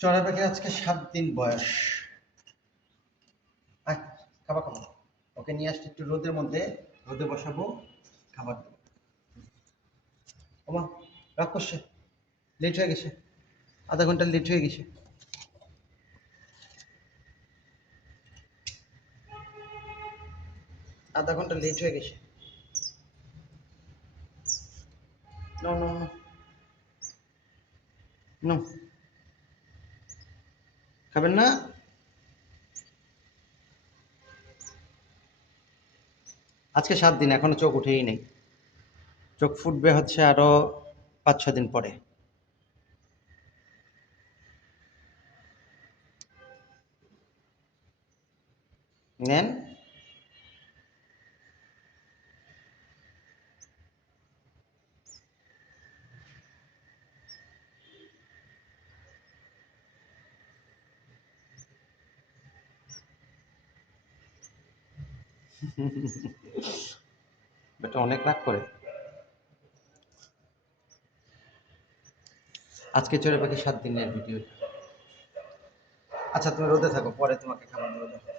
চড়া পাখি আজকে সাত দিন বয়স। খাবার খাব। ওকে নিয়ে আসছি একটু রোদের মধ্যে। রোদে বসাবো, খাবার দেবো। ওমা, রাগ করছে। লেট হয়ে গেছে। আধা ঘণ্টা লেট হয়ে গেছে। আধা ঘণ্টা লেট হয়ে গেছে। নো নো নো নো খাবেন না? আজকে সাত দিন, এখনও চোখ উঠেই নেই। চোখ ফুটবে হচ্ছে আরও পাঁচ ছ দিন পরে। নেন। বেটা অনেক রাগ করে আজকে চড়ে পাখি সাত দিনের ভিডিও আচ্ছা তুমি রোদে থাকো, পরে তোমাকে খাবার দেবো।